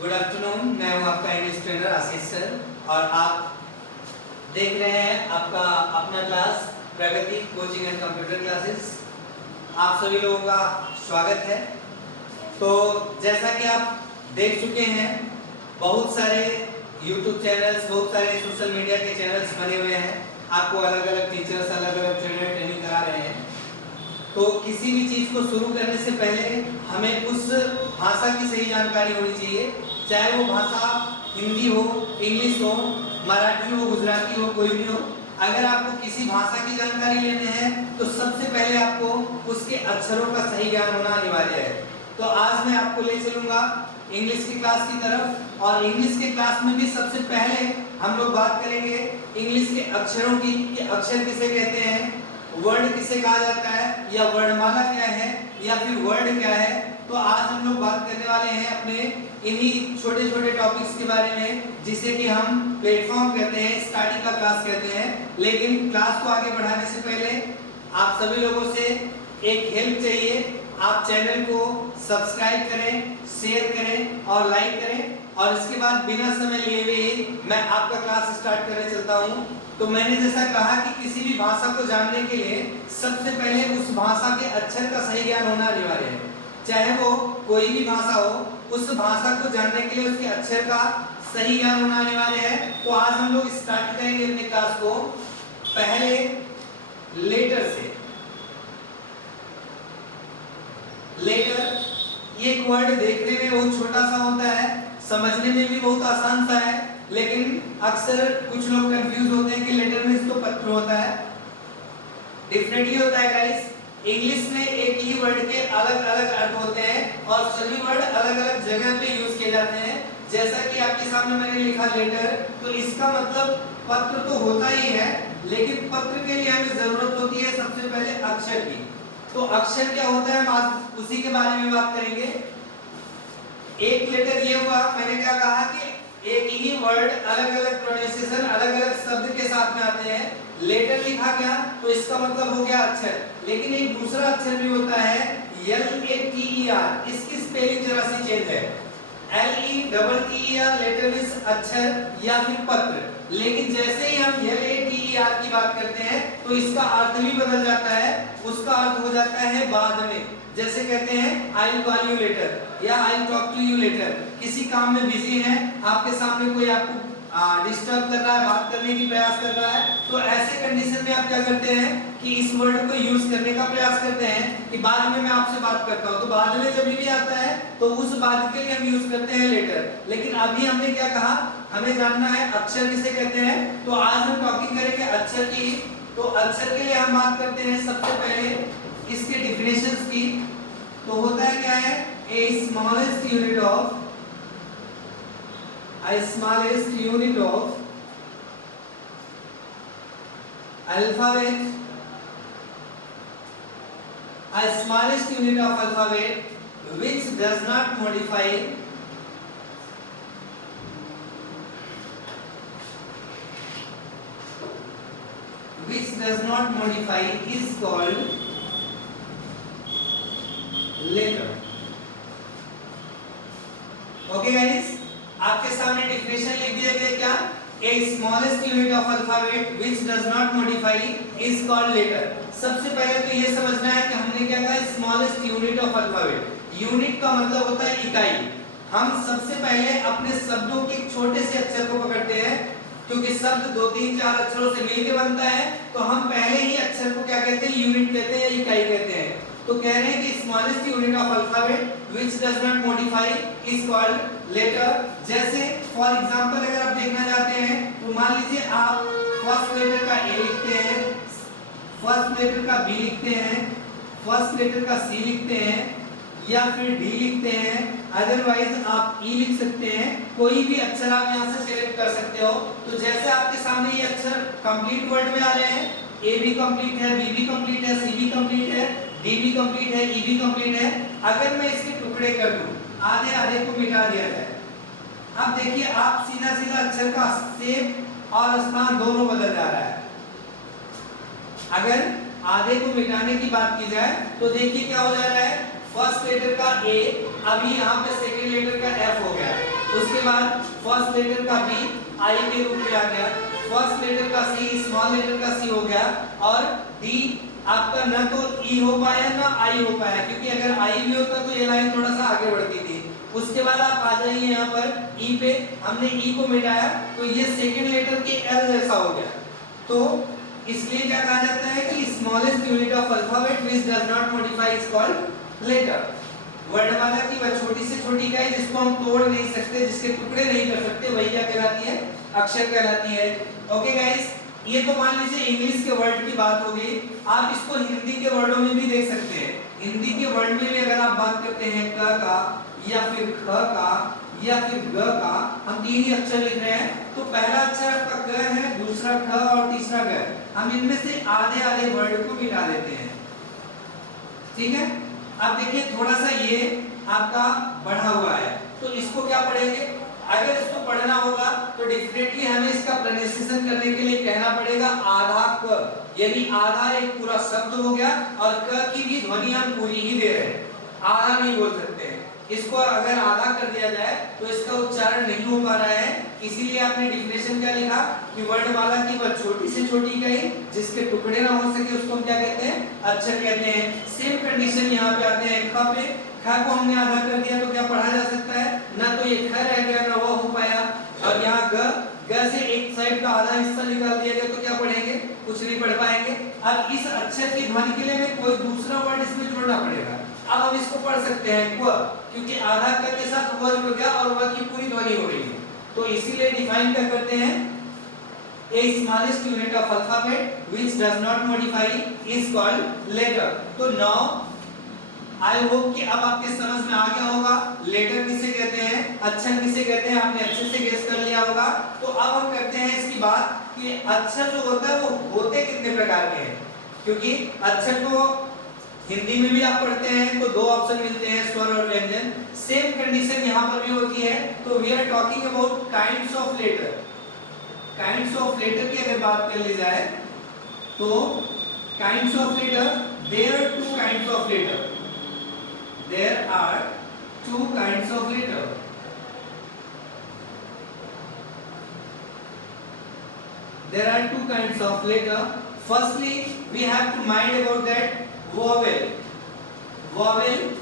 Good afternoon. मैं हूं आपका इंग्लिश ट्रेनर आशीष सर और आप देख रहे हैं आपका अपना class Pragati coaching and computer classes. आप सभी लोगों का स्वागत है। तो जैसा कि आप देख चुके हैं, बहुत सारे YouTube चैनल्स, बहुत सारे सोशल मीडिया के चैनल्स बने हुए हैं। आपको अलग अलग टीचर्स, अलग अलग ट्रेनर ट्रेनिंग करा रहे हैं। तो किसी भी चीज़ को शुरू करने से पहले हमें उस भाषा की सही जानकारी होनी चाहिए, चाहे वो भाषा हिंदी हो, इंग्लिश हो, मराठी हो, गुजराती हो, कोई भी हो। अगर आपको किसी भाषा की जानकारी लेनी है तो सबसे पहले आपको उसके अक्षरों का सही ज्ञान होना अनिवार्य है। तो आज मैं आपको ले चलूँगा इंग्लिश की क्लास की तरफ, और इंग्लिश के क्लास में भी सबसे पहले हम लोग बात करेंगे इंग्लिश के अक्षरों की कि अक्षर किसे कहते हैं, वर्ड किसे कहा जाता है, या वर्णमाला क्या है, या फिर वर्ड क्या है। तो आज हम लोग बात करने वाले हैं अपने इन्हीं छोटे छोटे टॉपिक्स के बारे में, जिसे कि हम प्लेटफॉर्म कहते हैं, स्टार्टिंग का क्लास कहते हैं। लेकिन क्लास को आगे बढ़ाने से पहले आप सभी लोगों से एक हेल्प चाहिए। आप चैनल को सब्सक्राइब करें, शेयर करें और लाइक करें। और इसके बाद बिना समय लिए हुए मैं आपका क्लास स्टार्ट करने चलता हूं। तो मैंने जैसा कहा कि किसी भी भाषा को जानने के लिए सबसे पहले उस भाषा के अक्षर का सही ज्ञान होना अनिवार्य है। चाहे वो कोई भी भाषा हो, उस भाषा को जानने के लिए उसके अक्षर का सही ज्ञान होना अनिवार्य है। तो आज हम लोग स्टार्ट करेंगे अपनी क्लास को पहले लेटर से। लेटर ये एक वर्ड देखने में बहुत छोटा सा होता है, समझने में भी बहुत आसान सा है, लेकिन अक्सर कुछ लोग कंफ्यूज होते हैं कि लेटर मींस तो पत्र होता है। डिफरेंटली होता है गाइस। इंग्लिश में एक ही वर्ड के अलग अलग अर्थ होते हैं और सभी वर्ड अलग अलग जगह पे यूज किए जाते हैं। जैसा कि आपके सामने मैंने लिखा लेटर, तो इसका मतलब पत्र तो होता ही है, लेकिन पत्र के लिए हमें जरूरत होती है सबसे पहले अक्षर की। तो अक्षर क्या होता है, हम आज उसी के बारे में बात करेंगे। एक लेटर ये हुआ, मैंने क्या कहा कि एक ही वर्ड अलग अलग प्रोनाउंसिएशन, अलग अलग शब्द के साथ में आते हैं। लेटर लिखा गया तो इसका मतलब हो गया अक्षर। लेकिन एक दूसरा अक्षर भी होता है LATER, इसकी स्पेलिंग जरा सी चेंज है। LETTER लेटर मींस अक्षर या फिर पत्र। लेकिन जैसे ही हम LATER की बात करते हैं तो इसका अर्थ भी बदल जाता है। उसका अर्थ हो जाता है बाद में। जैसे कहते हैं I will call you later या I will talk to you later. किसी काम में बिजी है, आपके सामने कोई आपको डिस्टर्ब कर रहा है, बात करने की प्रयास कर रहा है, तो ऐसे कंडीशन में आप क्या करते हैं कि इस वर्ड को यूज करने का प्रयास करते हैं कि बाद में मैं आपसे बात करता हूं। तो बाद में जब भी आता है तो उस बात के लिए हम यूज करते हैं लेटर। लेकिन अभी हमने क्या कहा, हमें जानना है अक्षर किसे कहते हैं। तो आज हम टॉकिंग करेंगे अक्षर की। तो अक्षर के लिए हम बात करते हैं सबसे पहले इसके डिफिनेशंस की। तो होता है क्या है, a smallest unit of alphabet, a smallest unit of alphabet which does not modify is called letter. Okay guys, आपके सामने डिफिनेशन लिख दिया गया क्या, a smallest unit of alphabet which does not modify is called letter. सबसे पहले तो ये समझना है कि हमने क्या कहा, smallest unit of alphabet. Unit का मतलब होता है इकाई। हम सबसे पहले अपने शब्दों के छोटे से अक्षर को पकड़ते हैं, क्योंकि शब्द 2, 3, 4 अक्षरों से मिलकर बनता है। तो हम पहले ही अक्षर को क्या कहते हैं, यूनिट कहते हैं या इकाई कहते हैं। तो कह रहे हैं कि smallest unit of alphabet which does not modify is called letter. जैसे फॉर एग्जांपल अगर आप देखना चाहते हैं तो मान लीजिए आप फर्स्ट लेटर का ए लिखते हैं, फर्स्ट लेटर का बी लिखते हैं, फर्स्ट लेटर का सी लिखते हैं या फिर डी लिखते हैं। अदरवाइज आप ई लिख सकते हैं। कोई भी अक्षर आप यहां से सिलेक्ट कर सकते हो। तो जैसे आपके सामने ये अक्षर कंप्लीट वर्ड में आ रहे हैं, ए भी कंप्लीट है, बी भी कंप्लीट है, सी भी कंप्लीट है, डी भी कंप्लीट है, ई भी कंप्लीट है। अगर मैं इसके टुकड़े कर दूं, आधे आधे को मिटा दिया जाए, अब देखिए आप सीधा सीधा अक्षर का शेप और स्थान दोनों बदल जा रहा है। अगर आधे को मिटाने की बात की जाए तो देखिए क्या हो जा रहा है, फर्स्ट लेटर का ए अभी यहाँ पे सेकंड लेटर का एफ हो गया, उसके बाद फर्स्ट लेटर का बी आई के रूप में आ गया, फर्स्ट लेटर का सी स्मॉल लेटर का सी हो गया, और डी आपका न तो ई हो पाया ना आई हो पाया, क्योंकि अगर आई भी होता तो ये लाइन थोड़ा सा आगे बढ़ती थी। उसके बाद आप आ जाइए यहाँ पर ई पे, हमने ई को मिटाया तो ये सेकंड लेटर के एल जैसा हो गया। तो इसलिए क्या कहा जाता है कि smallest unit of alphabet which does not modify is called letter. वर्णमाला की वह छोटी से छोटी इकाई जिसको हम तोड़ नहीं सकते, जिसके टुकड़े नहीं कर सकते, वही क्या कहलाती है? अक्षर कहलाती है। ओके गाइस, ये तो मान लीजिए इंग्लिश के वर्ड की बात होगी, आप इसको हिंदी के वर्डों में भी देख सकते हैं। हिंदी के वर्ड में भी अगर आप बात करते हैं क का या फिर ख का या फिर ग का, हम तीन ही अक्षर लिख रहे हैं, तो पहला अक्षर आपका क है, दूसरा ख और तीसरा ग। हम इनमें से आधे आधे वर्ड को मिटा देते हैं, ठीक है। अब देखिए थोड़ा सा ये आपका बढ़ा हुआ है, तो इसको क्या पढ़ेंगे? अगर इसको पढ़ना होगा तो डेफिनेटली हमें इसका प्रोनाउंसिएशन करने के लिए कहना पड़ेगा आधा क, यानी आधा एक पूरा शब्द हो गया, और क की भी ध्वनि हम पूरी ही दे रहे हैं, आधा नहीं बोल सकते हैं। इसको अगर आधा कर दिया जाए तो इसका उच्चारण नहीं हो पा रहा है, इसीलिए आपने डेफिनेशन क्या लिखा कि वर्णमाला की वह छोटी से छोटी इकाई जिसके टुकड़े ना हो सके उसको हम क्या कहते हैं? अक्षर कहते हैं। सेम कंडीशन यहाँ पे आते हैं ख पे, ख को हमने आधा कर दिया तो क्या पढ़ा जा सकता है? ना तो ये ख रह गया ना वो हो पाया, और यहाँ ग से एक साइड का आधा हिस्सा निकाल दिया गया तो क्या पढ़ेंगे? कुछ नहीं पढ़ पाएंगे। अब इस अक्षर की ध्वनि के लिए हमें कोई दूसरा वर्ड इसमें जोड़ना पड़ेगा। अब हम इसको पढ़ सकते हैं क, क्योंकि आधा क के साथ व जुड़ गया और व की पूरी ध्वनि हो रही है, तो इसीलिए डिफाइन क्या करते हैं? A smallest unit of alphabet which does not modify is called letter। तो now आई होप कि अब आपके समझ में आ गया होगा लेटर किसे कहते हैं, अक्षर किसे कहते हैं, आपने अच्छे से गेस कर लिया होगा। तो अब हम करते हैं इसकी बात कि अक्षर जो होता है वो होते कितने प्रकार के हैं, क्योंकि अक्षर को हिंदी में भी आप पढ़ते हैं तो दो ऑप्शन मिलते हैं, स्वर और व्यंजन। सेम कंडीशन यहाँ पर भी होती है। तो we are talking about kinds of letter. Kinds of letter की अगर बात कर ली जाए तो kinds of letter, there are two kinds of letter, there are two kinds of letter। there are two kinds of letter। firstly we have to mind about that vowel,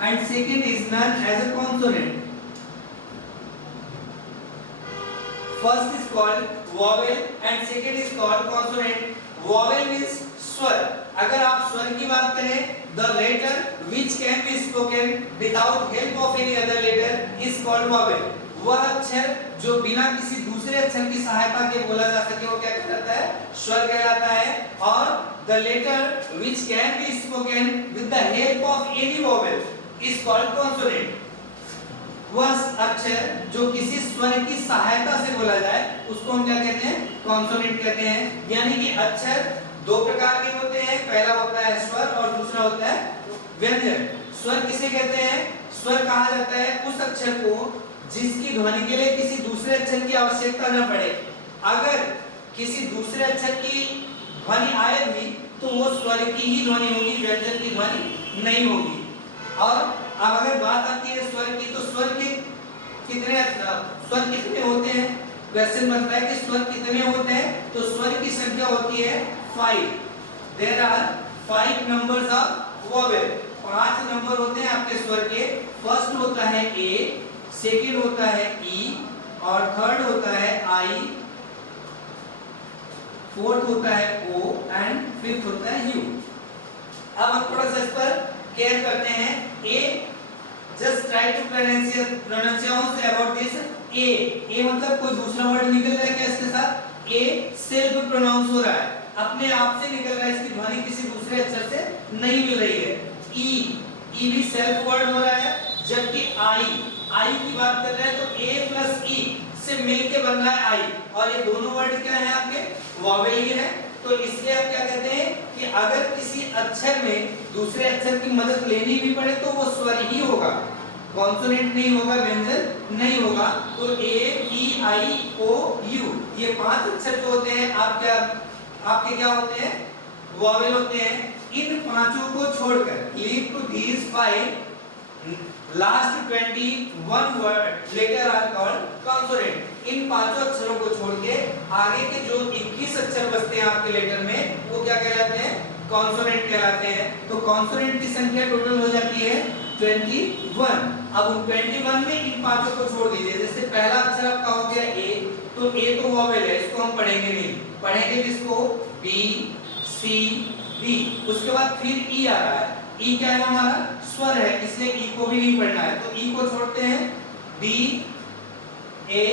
and second is known as a consonant। first is called vowel and second is called consonant। vowel means स्वर। अगर आप स्वर की बात करें, the letter which can be spoken without help of any other letter is called vowel। वह अक्षर जो बिना किसी दूसरे अक्षर की सहायता के बोला जा सके वो क्या कहलाता है? स्वर कहलाता है। और the letter which can be spoken with the help of any vowel is called consonant। वह अक्षर जो किसी स्वर की सहायता से बोला जाए उसको हम क्या कहते हैं? कॉन्सोनेंट कहते हैं। यानी कि अक्षर दो प्रकार के होते हैं, पहला होता है स्वर और दूसरा होता है व्यंजन। स्वर किसे कहते हैं? स्वर कहा जाता है उस अक्षर को जिसकी ध्वनि के लिए किसी दूसरे अक्षर की आवश्यकता न पड़े। अगर किसी दूसरे अक्षर की ध्वनि आए भी तो वो स्वर की ही ध्वनि होगी, व्यंजन की ध्वनि नहीं होगी। और अब अगर बात आती है स्वर की, तो स्वर कितने होते हैं? क्वेश्चन बनता है कि स्वर कितने होते हैं, तो स्वर की संख्या होती है 5। There are 5 numbers of vowel. 5 number होते हैं आपके स्वर के। फर्स्ट होता है ए, सेकंड होता है ई, और थर्ड होता है आई, फोर्थ होता है ओ एंड फिफ्थ होता है यू। अब हम थोड़ा सा इस पर केयर करते हैं। A, just try to pronounce about this a मतलब कोई दूसरा वर्ड निकल रहा है क्या इसके साथ? ए सेल्फ प्रोनाउंस हो रहा है, अपने आप से निकल रहा है, इसकी ध्वनि किसी दूसरे अक्षर से नहीं मिल रही है। ई भी सेल्फ वर्ड हो रहा है, जबकि आई की बात कर रहे हैं तो ए प्लस ई से मिलके बन रहा है आई, और ये दोनों वर्ड क्या है आपके? वोवेल ही है। तो इसलिए आप क्या कहते हैं कि अगर किसी अक्षर में दूसरे अक्षर की मदद लेनी भी पड़े तो वो स्वर ही होगा, कॉन्सोनेंट नहीं होगा, व्यंजन नहीं होगा। तो ए, ई, आई, ओ, यू, ये 5 अक्षर जो होते हैं आपके क्या होते हैं? वोवेल होते हैं। इन पांचों को छोड़कर leave to these 5 last 21 word letter are called consonant. इन पांचों अक्षरों को छोड़ के आगे के जो 21 अक्षर बचते हैं आपके लेटर में वो क्या कहलाते हैं? कॉन्सोनेंट कहलाते हैं। तो कॉन्सोनेंट की संख्या टोटल हो जाती है 21। अब उन 21 में इन पांचों को छोड़ दीजिए। जैसे पहला अक्षर आपका हो गया ए, तो ए तो वोवेल है, इसको हम पढ़ेंगे नहीं। पढ़ेंगे किसको? बी, सी, डी। उसके बाद फिर ई आ रहा है। ई क्या है? हमारा स्वर है, इसलिए ई को भी नहीं पढ़ना है, तो ई को छोड़ते हैं। डी, ए,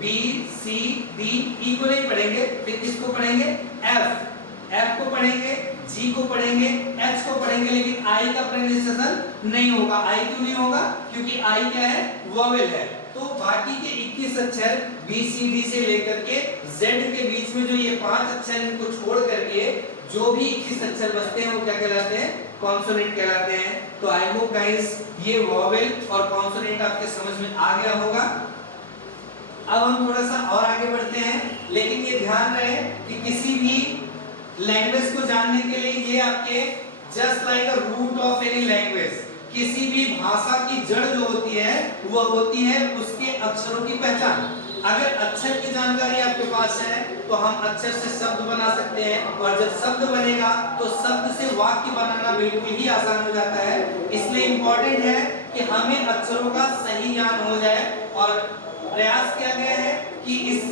बी, सी, डी, ई को नहीं पढ़ेंगे। फिर किसको पढ़ेंगे? एफ, एफ को पढ़ेंगे, जी को पढ़ेंगे, एच को पढ़ेंगे, लेकिन आई का प्रोनाउंसिएशन नहीं होगा। आई क्यों नहीं होगा? क्योंकि आई क्या है? वोवेल है। तो बाकी के 21 अक्षर बी, सी, डी से लेकर के जेड के बीच में जो ये 5 अक्षर इनको छोड़ करके जो भी 21 अक्षर बचते हैं वो क्या कहलाते हैं? कॉन्सोनेंट कहलाते हैं। तो आई होप गाइस ये वोवेल और कॉन्सोनेंट आपके समझ में आ गया होगा। अब हम थोड़ा सा और आगे बढ़ते हैं, लेकिन ये ध्यान रहे कि किसी भी लैंग्वेज को जानने के लिए ये आपके just like a root of any language, किसी भी भाषा की जड़ जो होती है वो होती है उसके अक्षरों की पहचान। अगर अक्षर की जानकारी आपके पास है तो हम अक्षर से शब्द बना सकते हैं, और जब शब्द बनेगा तो शब्द से वाक्य बनाना बिल्कुल ही आसान हो जाता है। इसलिए इंपॉर्टेंट है कि हमें अक्षरों का सही ज्ञान हो जाए, और प्रयास किया गया है कि इस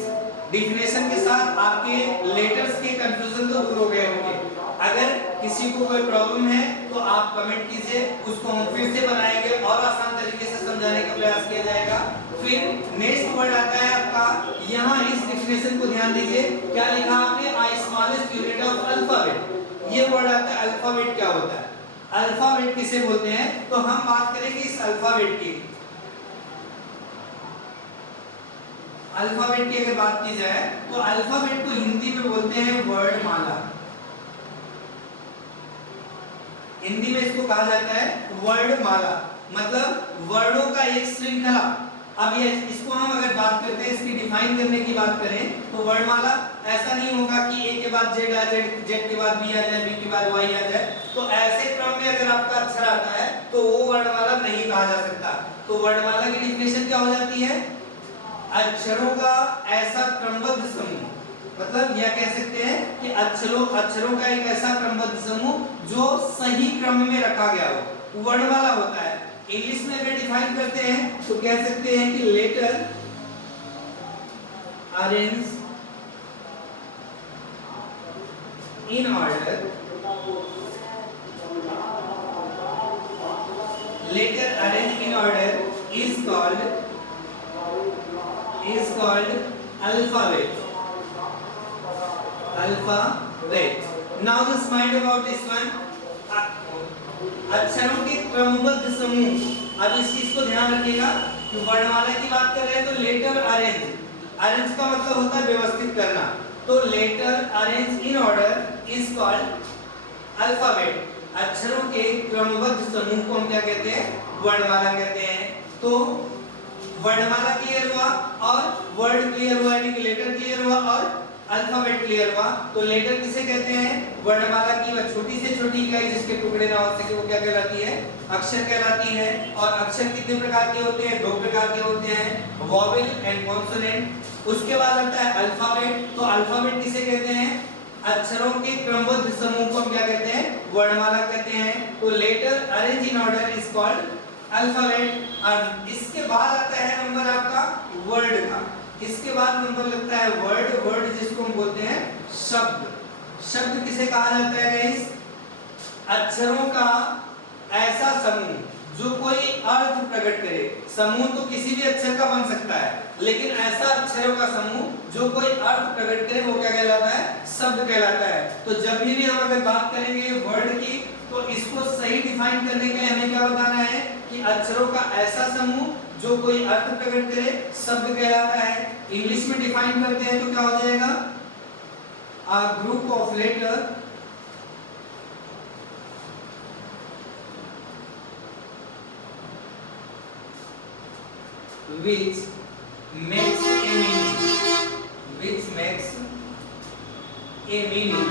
डिफिनेशन के साथ आपके लेटर्स के कंफ्यूजन तो दूर हो गए होंगे। अगर किसी को कोई प्रॉब्लम है तो आप कमेंट कीजिए, उसको हम फिर से बनाएंगे और आसान तरीके से समझाने का प्रयास किया जाएगा। फिर नेक्स्ट वर्ड आता है आपका, यहाँ इस डिफिनेशन को ध्यान दीजिए, क्या लिखा आपने? आई स्मॉलेस्ट यूनिट ऑफ अल्फाबेट। ये वर्ड आता है अल्फाबेट। क्या होता है अल्फाबेट? किसे बोलते हैं? तो हम बात करेंगे इस अल्फाबेट की। अल्फाबेट की अगर बात की जाए तो अल्फाबेट को हिंदी में बोलते हैं वर्णमाला। हिंदी में इसको कहा जाता है वर्णमाला, मतलब वर्णों का एक श्रृंखला। अब ये इसको हम अगर बात करते हैं, इसकी डिफाइन करने की बात करें तो वर्णमाला ऐसा नहीं होगा कि ए के बाद जेड आ जाए, जेड के बाद बी आ जाए, बी के बाद वाई आ जाए। तो ऐसे क्रम में अगर आपका अक्षर आता है तो वो वर्णमाला नहीं कहा जा सकता। तो वर्णमाला की डिफिनेशन क्या हो जाती है? अक्षरों का ऐसा क्रमबद्ध समूह, मतलब यह कह सकते हैं कि अक्षरों का एक ऐसा क्रमबद्ध समूह जो सही क्रम में रखा गया हो, वर्णमाला होता है। इंग्लिश में अगर डिफाइन करते हैं तो कह सकते हैं कि letter arrange in order, letter arrange in order is called alphabet. Alphabet. Now just mind about this one. अक्षरों के क्रमबद्ध समूह। अब इस चीज को ध्यान रखिएगा कि वर्णमाला की बात कर रहे हैं तो लेटर अरेंज, अरेंज का मतलब होता है व्यवस्थित करना। तो letter arrange in order is called alphabet. अक्षरों के क्रमबद्ध समूह को हम क्या कहते हैं? वर्णमाला कहते हैं। तो वर्णमाला क्लियर हुआ और वर्ड क्लियर हुआ, यानी कि लेटर क्लियर हुआ और अल्फाबेट क्लियर हुआ। तो लेटर किसे कहते हैं? वर्णमाला की वह छोटी से छोटी इकाई जिसके टुकड़े ना हो सके वो क्या कहलाती है? अक्षर कहलाती है। और अक्षर कितने प्रकार के होते हैं? 2 प्रकार के होते हैं, वोवेल एंड कॉन्सोनेंट। उसके बाद आता है अल्फाबेट। तो अल्फाबेट किसे कहते हैं? अक्षरों के क्रमबद्ध समूह को हम क्या कहते हैं? वर्णमाला कहते हैं। तो letter arrange in order is called alphabet. और इसके बाद आता है नंबर आपका वर्ड का। इसके बाद नंबर लगता है वर्ड। वर्ड जिसको हम बोलते हैं शब्द। शब्द किसे कहा जाता है गाइस? अक्षरों का ऐसा समूह जो कोई अर्थ प्रकट करे। समूह तो किसी भी अक्षर का बन सकता है, लेकिन ऐसा अक्षरों का समूह जो कोई अर्थ प्रकट करे वो क्या कहलाता है? शब्द कहलाता है। तो जब भी हम अगर बात करेंगे वर्ड की तो इसको सही डिफाइन करने के लिए हमें क्या बताना है कि अक्षरों का ऐसा समूह जो कोई अर्थ प्रकट करे शब्द कहलाता है। इंग्लिश में डिफाइन करते हैं तो क्या हो जाएगा? A group of letter which makes a meaning, which makes a meaning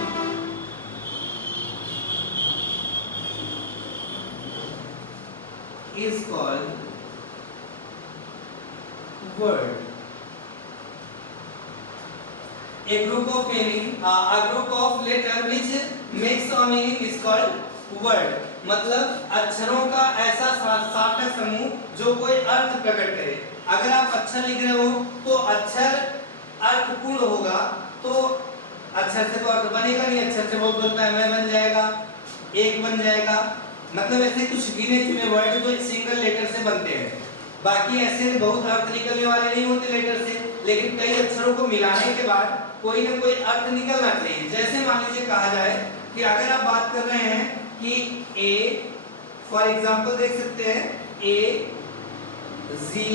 is called a group of meaning a group of letter which makes a meaning is called word. मतलब अक्षरों का ऐसा सार्थक समूह जो कोई अर्थ प्रकट करे। अगर आप अक्षर लिख रहे हो तो अक्षर अर्थपूर्ण होगा, तो अक्षर से तो अर्थ बनेगा नहीं, अक्षर से बहुत बनता है, मैं बन जाएगा, एक बन जाएगा, मतलब ऐसे कुछ गिने चुने वर्ड जो एक सिंगल लेटर से बनते हैं। बाकी ऐसे बहुत अर्थ निकलने वाले नहीं होते लेटर से, लेकिन कई अक्षरों को मिलाने के बाद कोई ना कोई अर्थ निकलना चाहिए। जैसे मान लीजिए कहा जाए कि अगर आप बात कर रहे हैं कि ए, फॉर एग्जांपल देख सकते हैं ए जी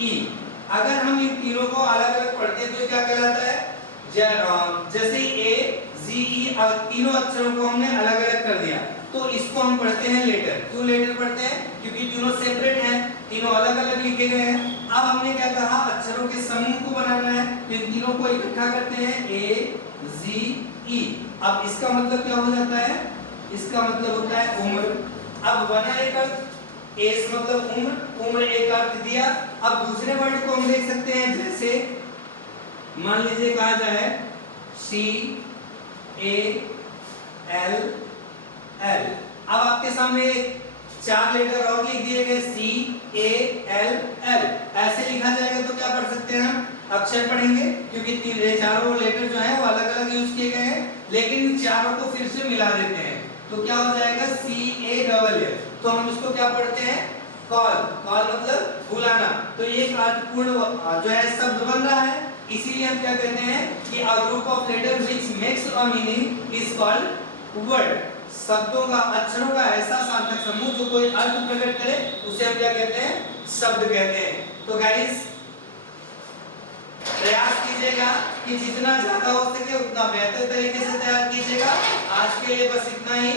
ई, अगर हम इन तीनों को अलग अलग पढ़ते हैं तो क्या कहलाता है? जैसे ए जी ई तीनों अक्षरों को हमने अलग अलग कर दिया तो इसको हम पढ़ते हैं लेटर। क्यों लेटर पढ़ते हैं? क्योंकि तीनों सेपरेट हैं, तीनों अलग अलग लिखे गए हैं। अब हमने क्या कहा, अक्षरों के समूह को बनाना है, तो इन तीनों को इकट्ठा करते हैं ए जी ई। अब इसका मतलब क्या हो जाता है? इसका मतलब होता है उम्र। अब बना एक अर्थ, एज मतलब उम्र, उम्र एक अर्थ दिया। अब दूसरे वर्ड को हम देख सकते हैं, जैसे मान लीजिए कहा जाए सी ए एल एल। अब आपके सामने 4 लेटर और लिख दिए गए सी ए एल एल, ऐसे लिखा जाएगा तो क्या पढ़ सकते हैं हम? अक्षर पढ़ेंगे, क्योंकि चारों लेटर जो है वो अलग अलग यूज किए गए हैं, लेकिन इन चारों को फिर से मिला देते हैं तो क्या हो जाएगा? सी ए डबल एल। तो हम इसको क्या पढ़ते हैं? कॉल। कॉल मतलब बुलाना। तो ये एक अर्थपूर्ण जो है शब्द बन रहा है, इसीलिए हम क्या कहते हैं कि a group of letter which makes a meaning is called word. शब्दों का, अक्षरों का ऐसा सार्थक समूह जो कोई अर्थ प्रकट करे उसे हम क्या कहते हैं? शब्द कहते हैं। तो गाइस प्रयास कीजिएगा कि जितना ज्यादा हो सके उतना बेहतर तरीके से तैयार कीजिएगा। आज के लिए बस इतना ही।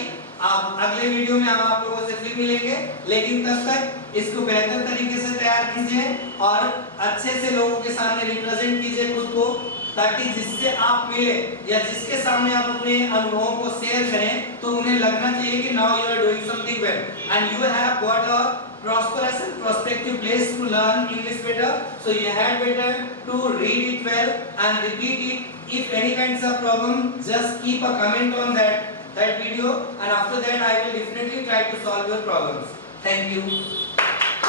आप अगले वीडियो में हम आप लोगों से फिर मिलेंगे, लेकिन तब तक इसको बेहतर तरीके से तैयार कीजिए और अच्छे से लोगों के सामने रिप्रेजेंट कीजिए खुद को, ताकि जिससे आप मिले या जिसके सामने आप अपने अनुभवों को शेयर करें तो उन्हें लगना चाहिए कि now you are doing something well and you have got a prosperous and prospective place to learn English better. So you had better to read it well and repeat it. If any kinds of problem, just keep a comment on that video, and after that I will definitely try to solve your problems. Thank you.